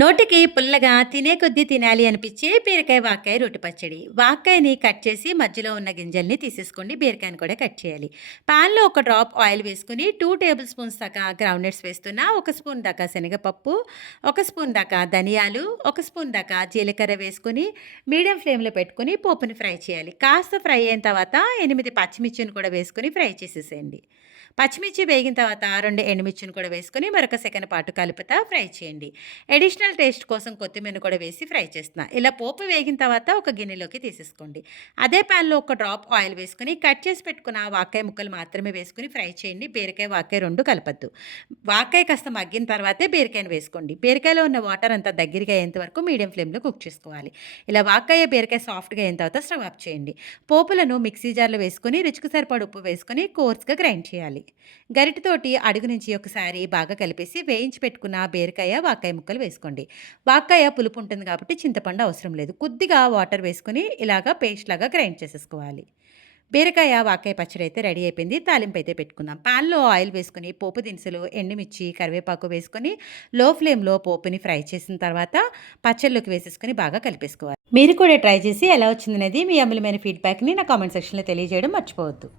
నోటికి పుల్లగా తినే కొద్దీ తినాలి అనిపించే బీరకాయ, వాక్కాయ రోటి పచ్చడి. వాక్కాయని కట్ చేసి మధ్యలో ఉన్న గింజల్ని తీసేసుకోండి. బీరకాయని కూడా కట్ చేయాలి. పాన్‌లో ఒక డ్రాప్ ఆయిల్ వేసుకొని 2 టేబుల్ స్పూన్స్ దాకా గ్రౌండ్ నట్స్ వేస్తున్నా. 1 స్పూన్ దాకా శనగపప్పు, 1 స్పూన్ దాకా ధనియాలు, 1 స్పూన్ దాకా జీలకర్ర వేసుకొని మీడియం ఫ్లేమ్‌లో పెట్టుకొని పోపుని ఫ్రై చేయాలి. కాస్త ఫ్రై అయిన తర్వాత 8 పచ్చిమిర్చిని కూడా వేసుకొని ఫ్రై చేసేసేయండి. పచ్చిమిర్చి వేగిన తర్వాత 2 ఎండుమిర్చిని కూడా వేసుకొని మరొక సెకను పాటు కలుపుతా ఫ్రై చేయండి. అడిషనల్ టేస్ట్ కోసం కొత్తిమీరని కూడా వేసి ఫ్రై చేస్తున్నా. ఇలా పోపు వేగిన తర్వాత ఒక గిన్నెలోకి తీసేసుకోండి. అదే ప్యాన్‌లో ఒక డ్రాప్ ఆయిల్ వేసుకొని కట్ చేసి పెట్టుకున్న వాక్కాయ ముక్కలు మాత్రమే వేసుకొని ఫ్రై చేయండి. బీరకాయ, వాక్కాయ 2 కలపొద్దు. వాక్కాయ కాస్త మగ్గిన తర్వాతే బీరకాయని వేసుకోండి. బీరకాయలో ఉన్న వాటర్ అంతా దగ్గరగా అయ్యేంత వరకు మీడియం ఫ్లేమ్‌లో కుక్ చేసుకోవాలి. ఇలా వాక్కాయ, బీరకాయ సాఫ్ట్‌గా అయిన తర్వాత స్టవ్ ఆఫ్ చేయండి. పోపులను మిక్సీ జార్‌లో వేసుకొని రుచికి సరిపడా ఉప్పు వేసుకొని కోర్స్‌గా గ్రైండ్ చేయాలి. గరిటెతోటి అడుగు నుంచి ఒకసారి బాగా కలిపేసి వేయించి పెట్టుకున్న బీరకాయ, వాక్కాయ ముక్కలు వేసుకోండి. వాక్కాయ పులుపు ఉంటుంది కాబట్టి చింతపండు అవసరం లేదు. కొద్దిగా వాటర్ వేసుకొని ఇలాగా పేస్ట్ లాగా గ్రైండ్ చేసేసుకోవాలి. బీరకాయ, వాక్కాయ పచ్చడి అయితే రెడీ అయిపోయింది. తాలింపు అయితే పెట్టుకుందాం. పాన్‌లో ఆయిల్ వేసుకొని పోపు దినుసులు, ఎండుమిర్చి, కరివేపాకు వేసుకొని లో ఫ్లేమ్‌లో పోపుని ఫ్రై చేసిన తర్వాత పచ్చడిలోకి వేసేసుకొని బాగా కలిపేసుకోవాలి. మీరు కూడా ట్రై చేసి ఎలా వచ్చిందనేది మీ అమూల్యమైన ఫీడ్‌బ్యాక్‌ని నా కామెంట్ సెక్షన్‌లో తెలియజేయడం మర్చిపోవద్దు.